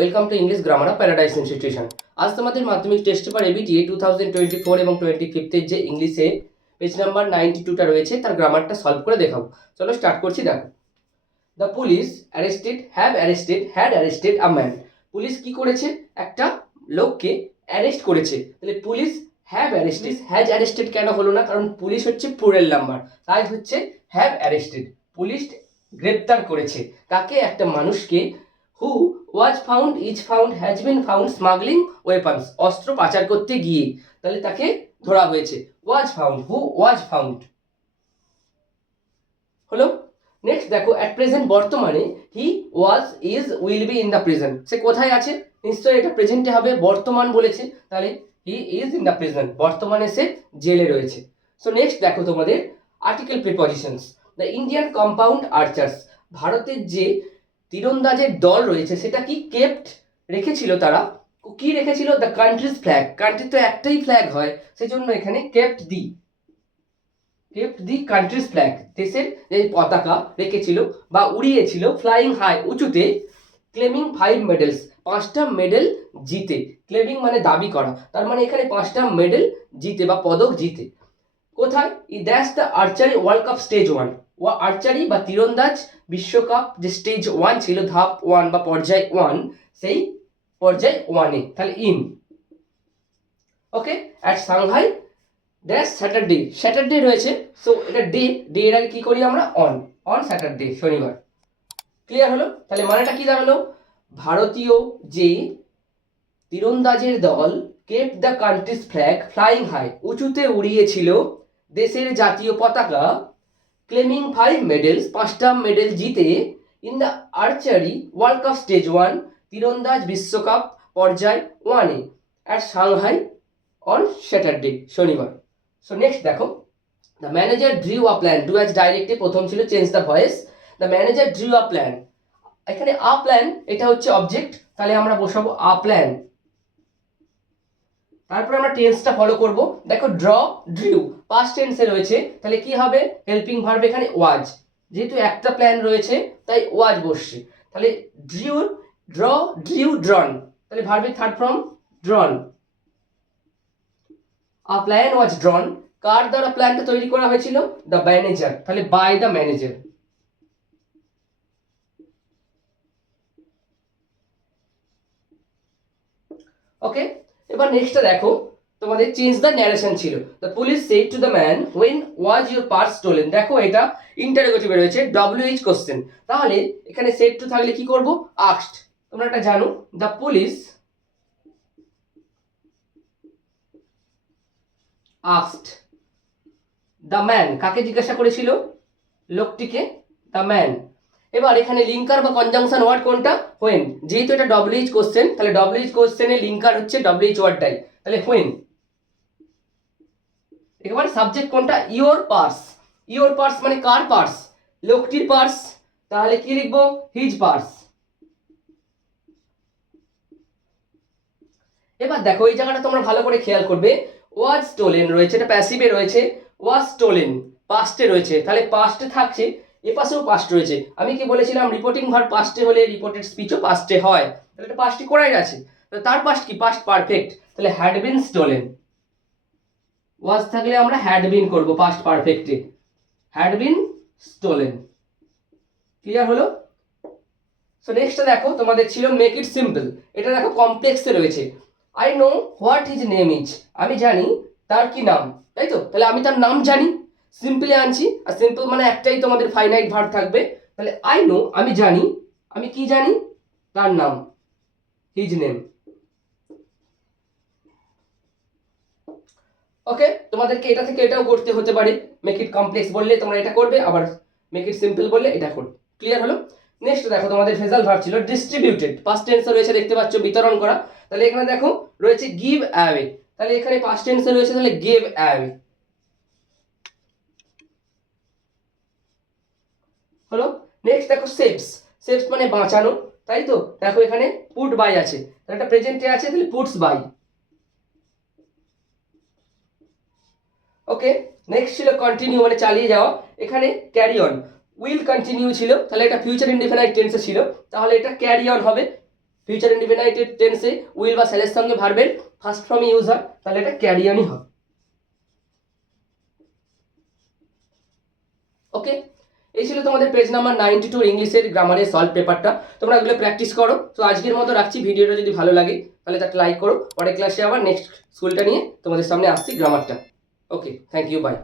Welcome to English grammar of paradise institution. আজ তোমাদের মাধ্যমিক টেস্ট পেপার এবিটিএ 2024 এবং 25 যে ইংলিশে পেজ নাম্বার 92টা রয়েছে তার গ্রামারটা সলভ করে দেখাবো। চলো স্টার্ট করছি। দেখো, the police had arrested a man. Police কি করেছে? একটা লোককে অ্যারেস্ট করেছে। তাহলে পুলিশ হ্যাভ অ্যারেস্টেড কেন হলো না? কারণ পুলিশ হচ্ছে প্লুরাল নাম্বার, তাই হচ্ছে হ্যাভ অ্যারেস্টেড। পুলিশ গ্রেপ্তার করেছে কাকে? একটা মানুষকে। Who has been found smuggling weapons, অস্ত্র পাচার করতে গিয়ে, তাহলে তাকে ধরা হয়েছে। হু ওয়াজ ফাউন্ড হলো। নেক্সট দেখো, অ্যাট প্রেজেন্ট বর্তমানে, he will be in the present, সে কোথায় আছে? নিশ্চয়ই এটা প্রেজেন্টে হবে, বর্তমান বলেছে, তাহলে he is in the present, বর্তমানে সে জেলে রয়েছে। সো নেক্সট দেখো তোমাদের article prepositions. The Indian compound archers, ভারতের যে তীরন্দাজের দল রয়েছে সেটা কি কেপ্ট রেখেছিল? তারা কি রেখেছিল? দ্য কান্ট্রিজ ফ্ল্যাগ, কান্ট্রির তো একটাই ফ্ল্যাগ হয়, সেজন্য এখানে কেপ্ট দি কান্ট্রিজ ফ্ল্যাগ, দেশের যে পতাকা রেখেছিল বা উড়িয়েছিল, ফ্লাইং হাই, উঁচুতে, ক্লেমিং 5 মেডেলস, 5টা মেডেল জিতে। ক্লেমিং মানে দাবি করা, তার মানে এখানে 5টা মেডেল জিতে বা পদক জিতে। কোথায়? That's the archery world cup stage 1, archery বা তীরন্দাজ বিশ্বকাপ যে স্টেজ 1 ছিল, ধাপ 1 বা পর্যায় 1, সেই পর্যায় 1-এ, তাহলে in. Okay, at Shanghai, that's Saturday রয়েছে, সো এটা ডে এর আগে কি করি আমরা? অন স্যাটারডে, শনিবার। ক্লিয়ার হলো? তাহলে মানেটা কি দাঁড়ালো? ভারতীয় যে তীরন্দাজের দল kept the country's flag flying high, উঁচুতে উড়িয়েছিল দেশের জাতীয় পতাকা, ক্লেমিং 5 মেডেলস, 5টা মেডেল জিতে, in the archery world cup stage 1, তীরন্দাজ বিশ্বকাপ পর্যায় 1-এ, অ্যাট সাংহাই অন স্যাটারডে, শনিবার। সো নেক্সট দেখো, the manager drew a plan, do as directed প্রথম ছিল, change the voice. The manager drew a plan, এখানে আ প্ল্যান এটা হচ্ছে অবজেক্ট, তাহলে আমরা বসাবো আ প্ল্যান। তারপরে আমরা টেন্সটা ফলো করব। দেখো, ড্রিউ পাস্ট টেন্সে রয়েছে, তাহলে কি হবে? হেল্পিং ভার্ব এখানে ওয়াজ, যেহেতু একটা প্ল্যান রয়েছে তাই ওয়াজ বসছে, তাহলে ড্রিউ ড্রন, তাহলে ভার্বের third form drawn. A plan was drawn, কার দ্বারা প্ল্যানটা তৈরি করা হয়েছিল? দ্য ম্যানেজার, তাহলে বাই দ্য ম্যানেজার। ওকে, এবার নেক্সটটা দেখো, তোমাদের চেঞ্জ দ্য ন্যারেশন ছিল। The police said to the man, when was your purse stolen. দেখো, এটা ইন্টারোগেটিভে রয়েছে, WH কোশ্চেন, তাহলে এখানে সেড টু থাকলে কি করব? আস্কড। তোমরা এটা জানো, the police asked the man, কাকে জিজ্ঞাসা করেছিল? লোকটিকে, দ্য ম্যান। এবার এখানে লিঙ্কার বা কনজাংশন ওয়ার্ড কোনটা? হোয়েন, যেহেতু এটা WH কোশ্চেন, তাহলে WH কোশ্চেনে লিঙ্কার হচ্ছে WH ওয়ার্ডটাই, তাহলে হোয়েন। এবার সাবজেক্ট কোনটা? ইওর পার্স মানে কার পার্স? লোকটির পার্স, তাহলে কি লিখবো? His purse. এবার দেখো, এই জায়গাটা তোমরা ভালো করে খেয়াল করবে, ওয়াজ স্টোলেন রয়েছে, এটা প্যাসিভে রয়েছে, ওয়াজ স্টোলেন পাস্টে রয়েছে, তাহলে পাস্টে থাকছে, এপাশেও পাস্ট রয়েছে। আমি কি বলেছিলাম? রিপোর্টিং ভার্ব পাস্টে হলে রিপোর্টেড স্পিচও পাস্টে হয়, তাহলে এটা পাস্টে করাই আছে, তার পাস্ট কি? পাস্ট পারফেক্ট, তাহলে হ্যাড বিন স্টোলেন। ওয়াজ থাকলে আমরা হ্যাড বিন করব, পাস্ট পারফেক্টে হ্যাড বিন স্টোলেন। ক্লিয়ার হলো? সো নেক্সটটা দেখো, তোমাদের ছিল মেক ইট সিম্পল, এটা দেখো কমপ্লেক্সে রয়েছে। I know what his name is, আমি জানি তার কি নাম, তাই তো? তাহলে আমি তার নাম জানি, সিম্পলে আনছি, আর সিম্পল মানে একটাই তোমাদের ফাইনাইট ভার্ব থাকবে, তাহলে আই নো, আমি জানি, আমি কি জানি? তার নাম, হিজ নেম। ওকে, তোমাদেরকে এটা থেকে এটাও করতে হতে পারে, মেক ইট কমপ্লেক্স বললে তোমরা এটা করবে, আবার মেক ইট সিম্পল বললে এটা করবে। ক্লিয়ার হলো? নেক্সট দেখো, তোমাদের ফ্রেজাল ভার্ব ছিল ডিস্ট্রিবিউটেড, পাস্ট টেন্সে রয়েছে, দেখতে পাচ্ছ, বিতরণ করা, তাহলে এখানে দেখো রয়েছে গিভ অ্যাওয়ে, তাহলে এখানে পাস্ট টেন্সে রয়েছে, তাহলে গিভ অ্যাওয়ে হলো। নেক্সট দেখো, সেভস মানে বাঁচানো, তাই তো? দেখো এখানে পুট বাই আছে, তাহলে এটা প্রেজেন্টে আছে, তাহলে পুটস বাই। ওকে, নেক্সট ছিল কন্টিনিউ মানে চালিয়ে যাওয়া, এখানে ক্যারি অন, উইল কন্টিনিউ ছিল, তাহলে এটা ফিউচার ইনডিফিনাইট টেন্সে ছিল, তাহলে এটা ক্যারি অন হবে ফিউচার ইনডিফিনাইট টেন্সে উইল বা শ্যালের সঙ্গে ভার্বের ফার্স্ট ফর্মে ইউজ হয়, তাহলে এটা ক্যারিয়নই হবে। ওকে, এই ছিল তোমাদের পেজ নাম্বার 92 ইংলিশের গ্রামারের সলভ পেপারটা। তোমরা এগুলো প্র্যাকটিস করো। তো আজকের মতো রাখছি, ভিডিওটা যদি ভালো লাগে তাহলে তাকে লাইক করো। পরের ক্লাসে আবার নেক্সট স্কুলটা নিয়ে তোমাদের সামনে আসছি, গ্রামারটা। ওকে, থ্যাংক ইউ, বাই।